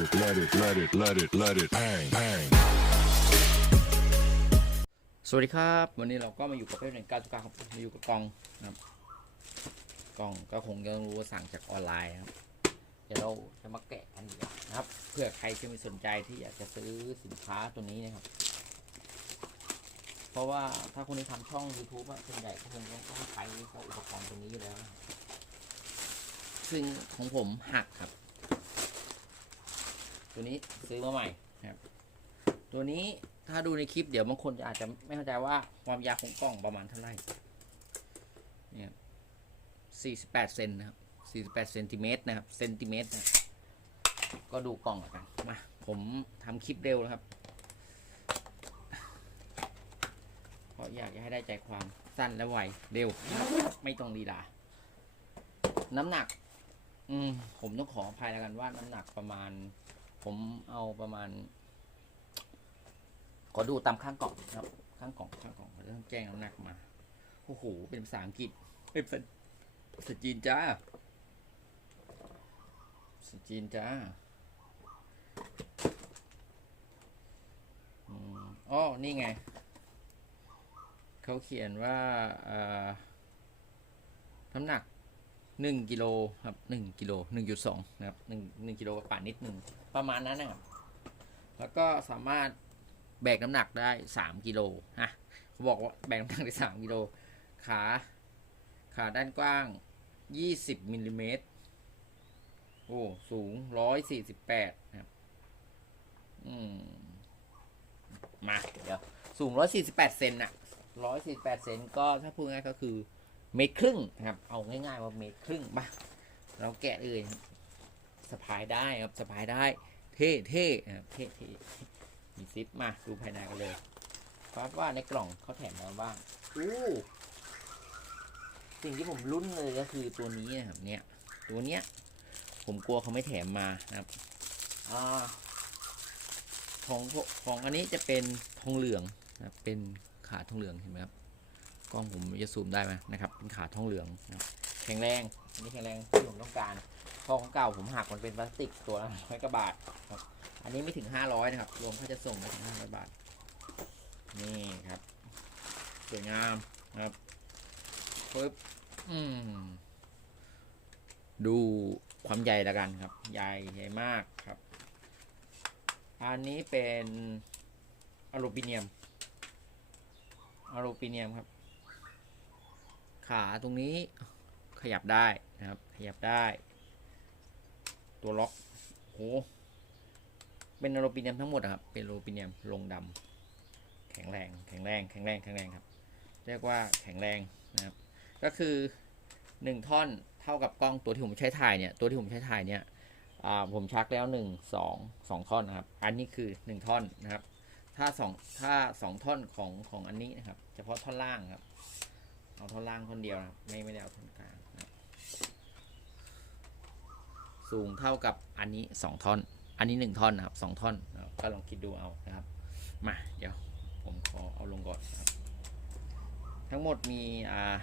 it, let it, let it, let it, let it bang, bang. สวัสดีครับ วันนี้เราก็มาอยู่กับเพื่อนก้าจุดเก้าครับมาอยู่กับกล้องนะครับกล้องก็คงจะรู้ว่าสั่งจากออนไลน์ครับเดี๋ยวเราจะมาแกะกันดีกว่านะครับ เพื่อใครที่มีสนใจที่อยากจะซื้อสินค้าตัวนี้นะครับ เพราะว่าถ้าคนที่ทำช่อง YouTube อะส่วนใหญ่ก็คงต้องใช้อุปกรณ์ตัวนี้อยู่แล้ว ซึ่งของผมหักครับ ตัวนี้ซื้อมาใหม่นะครับ ตัวนี้ถ้าดูในคลิปเดี๋ยวบางคนจะอาจจะไม่เข้าใจว่าความยาวของกล้องประมาณเท่าไหร่เนี่ย48เซนนะครับ48เซนติเมตรนะครับเซนติเมตรนะก็ดูกล้องแล้วกันมาผมทำคลิปเร็วนะครับเพราะอยากจะให้ได้ใจความสั้นและไวเร็วนะครับไม่ต้องลีลา น้ำหนัก อืมผมต้องขออภัยแล้วกันว่าน้ำหนักประมาณ ผมเอาประมาณ ขอดูตามข้างกล่องนะครับ ข้างกล่องข้างกล่องเขาจะต้องแจ้งน้ำหนักมาโอ้โหเป็นภาษาอังกฤษเป็นภาษาภาษาจีนจ้าภาษาจีนจ้าอ๋อ นี่ไง เขาเขียนว่าน้ำหนัก หนึ่งกิโลครับหนึ่งกิโลหนึ่งจุดสองนะครับหนึ่งหนึ่งกิโลกว่านิดหนึ่งประมาณนั้นนะครับ แล้วก็สามารถแบกน้ำหนักได้สามกิโลฮะเขาบอกว่าแบกน้ำหนักได้สามกิโลขาขาด้านกว้างยี่สิบมิลลิเมตรโอ้สูงร้อยสี่สิบแปดนะครับอืมมา เดี๋ยว สูงร้อยสี่สิบแปดเซนน่ะร้อยสี่สิบแปดเซนก็ถ้าพูดง่ายก็คือ เมตรครึ่งนะครับ เอาง่ายๆว่าเมตรครึ่งมาเราแกะเลยสะพายได้ครับสะพายได้ เท่เท่ๆนะครับเท่เท่ๆมีซิปมาดูภายในกันเลยครับว่าในกล่องเขาแถมมาบ้างอู้สิ่งที่ผมลุ้นเลยก็คือตัวนี้นะครับเนี่ย ตัวเนี้ย ผมกลัวเขาไม่แถมมานะครับอ่าของของอันนี้จะเป็นทองเหลืองนะครับเป็นขาทองเหลืองเห็นไหมครับ กล้องผมจะซูมได้ไหมนะครับเป็นขาทองเหลืองนะครับแข็งแรงอันนี้แข็งแรงที่ผมต้องการเพราะของเก่าผมหักมันเป็นพลาสติกตัวละร้อยกว่าบาทอันนี้ไม่ถึงห้าร้อยนะครับรวมค่าจะส่งไม่ถึงห้าร้อยบาทนี่ครับสวยงามนะครับปึ๊บอืมดูความใหญ่ละกันครับ ใหญ่ใหญ่มากครับ อันนี้เป็นอลูมิเนียมอลูมิเนียมครับ ขาตรงนี้ขยับได้นะครับ ขยับได้ ตัวล็อกโหเป็นอลูมิเนียมทั้งหมดอะครับ เป็นอลูมิเนียมลงดำแข็งแรง แข็งแรง แข็งแรง แข็งแรงครับ เรียกว่าแข็งแรงนะครับ ก็คือหนึ่งท่อนเท่ากับกล้องตัวที่ผมใช้ถ่ายเนี่ย ตัวที่ผมใช้ถ่ายเนี่ยผมชักแล้วหนึ่งสองสองท่อนนะครับ อันนี้คือหนึ่งท่อนนะครับ ถ้าสองถ้าสองท่อนของของอันนี้นะครับ เฉพาะท่อนล่างครับ เอาท่อนล่างท่อนเดียวนะครับไม่ไม่ได้เอาท่อนกลางนะครับสูงเท่ากับอันนี้สองท่อน อันนี้หนึ่งท่อนนะครับสองท่อนก็ลองคิดดูเอานะครับ มาเดี๋ยวผมขอเอาลงก่อนนะครับ ทั้งหมดมีอ่า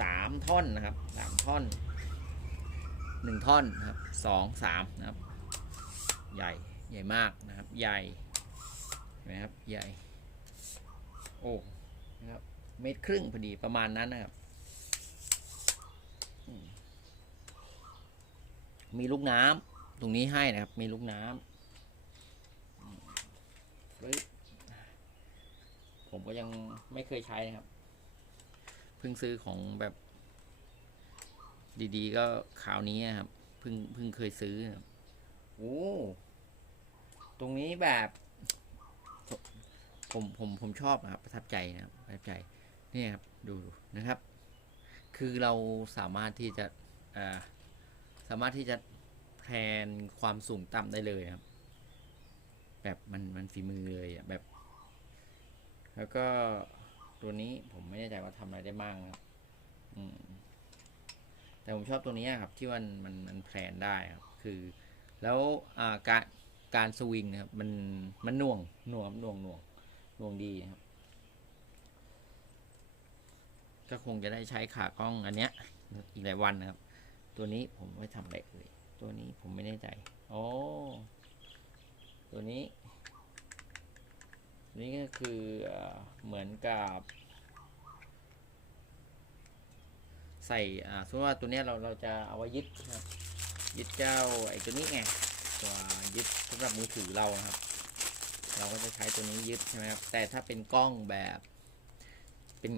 สามท่อนนะครับสามท่อนหนึ่งท่อนนะครับสองสามนะครับ ใหญ่ใหญ่มากนะครับ ใหญ่เห็นไหมครับ ใหญ่ โอ้นะครับ เมตรครึ่งพอดีประมาณนั้นนะครับมีลูกน้ำตรงนี้ให้นะครับ มีลูกน้ำอืมเฮ้ยผมก็ยังไม่เคยใช้นะครับ เพิ่งซื้อของแบบ ดีๆ ก็คราวนี้นะครับเพิ่งเพิ่งเคยซื้อนะครับโอ้ตรงนี้แบบ ผมผมผมชอบนะครับ ประทับใจนะครับประทับใจ นี่ครับดูนะครับ คือเราสามารถที่จะาสามารถที่จะแพลนความสูงต่ำได้เลยครับ แบบมันมันฝีมือเลยอะแบบ แล้วก็ตัวนี้ผมไม่แน่ใจว่าทำอะไรได้บ้างครับ อืม แต่ผมชอบตัวนี้ครับ ที่มันมันมันแพลนได้ครับ คือ แล้วการการสวิงนะครับ มันมันหน่วงหน่วงหน่วงหน่วงหน่วงดีครับ ก็คงจะได้ใช้ขากล้องอันเนี้ย อีกหลายวันนะครับ ตัวนี้ผมไม่ทำอะไรเลย ตัวนี้ผมไม่แน่ใจอ๋อตัวนี้ นี่ก็คือเอ่อเหมือนกับใส่อ่าสมมติว่าตัวเนี้ยเราเราจะเอาไว้ยึดนะครับยึดเจ้าไอ้ตัวนี้ไงตัวยึดสำหรับมือถือเรานะครับ เราก็จะใช้ตัวนี้ยึดใช่ไหมครับแต่ถ้าเป็นกล้องแบบเป็น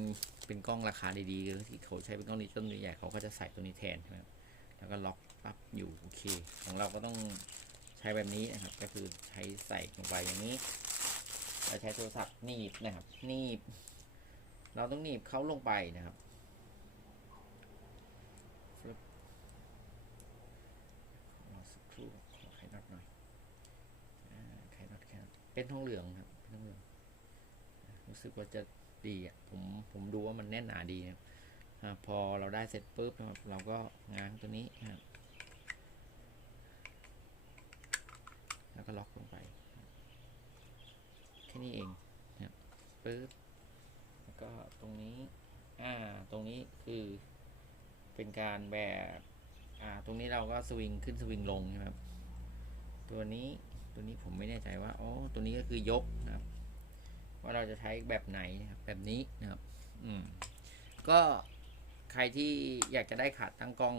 เป็นกล้องราคาดีๆที่เขาใช้เป็นกล้องดิจิตอลใหญ่เขาก็จะใส่ตัวนี้แทนใช่ไหมครับแล้วก็ล็อกปั๊บอยู่โอเค ของเราก็ต้องใช้แบบนี้นะครับ ก็คือใช้ใส่ลงไปอย่างนี้เราใช้โทรศัพท์หนีบนะครับหนีบ เราต้องหนีบเขาลงไปนะครับฟลึบรอสักครู่ขอไขน็อตหน่อยไขน็อตแค่เป็นทองเหลืองครับเป็นทองเหลืองรู้สึกว่าจะ ดีอะผมผมดูว่ามันแน่นหนาดีนะครับพอเราได้เสร็จปุ๊บนะครับเราก็ง้างตัวนี้ครับแล้วก็ล็อกลงไป แค่นี้เองนะครับปึ๊บแล้วก็ตรงนี้อ่าตรงนี้คือเป็นการแบบอ่าตรงนี้เราก็สวิงขึ้นสวิงลงใช่ไหมครับตัวนี้ตัวนี้ผมไม่แน่ใจว่าอ๋อตัวนี้ก็คือยกนะครับ ว่าเราจะใช้แบบไหนนะครับแบบนี้นะครับ อืมก็ใครที่อยากจะได้ขาตั้งกล้อง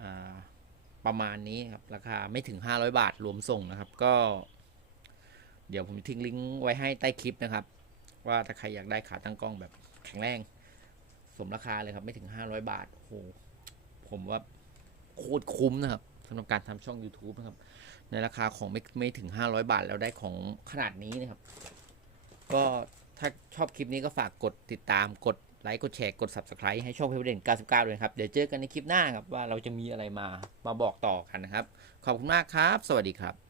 อ่าประมาณนี้ครับ ราคาไม่ถึง 500 บาทรวมส่งนะครับ ก็ เดี๋ยวผมทิ้งลิงก์ไว้ให้ใต้คลิปนะครับ ว่าถ้าใครอยากได้ขาตั้งกล้องแบบแข็งแรง สมราคาเลยครับ ไม่ถึง 500 บาทโอ้โหผมว่าโคตรคุ้มนะครับสำหรับการทำช่อง YouTube นะครับ ในราคาของไม่ไม่ถึง 500 บาทแล้วได้ของขนาดนี้นะครับ ก็ถ้าชอบคลิปนี้ก็ฝากกดติดตามกดไลค์กดแชร์กด Subscribe ให้ช่องเพจเด่น99ด้วยครับ เดี๋ยวเจอกันในคลิปหน้าครับว่าเราจะมีอะไรมามาบอกต่อกันนะครับ ขอบคุณมากครับ สวัสดีครับ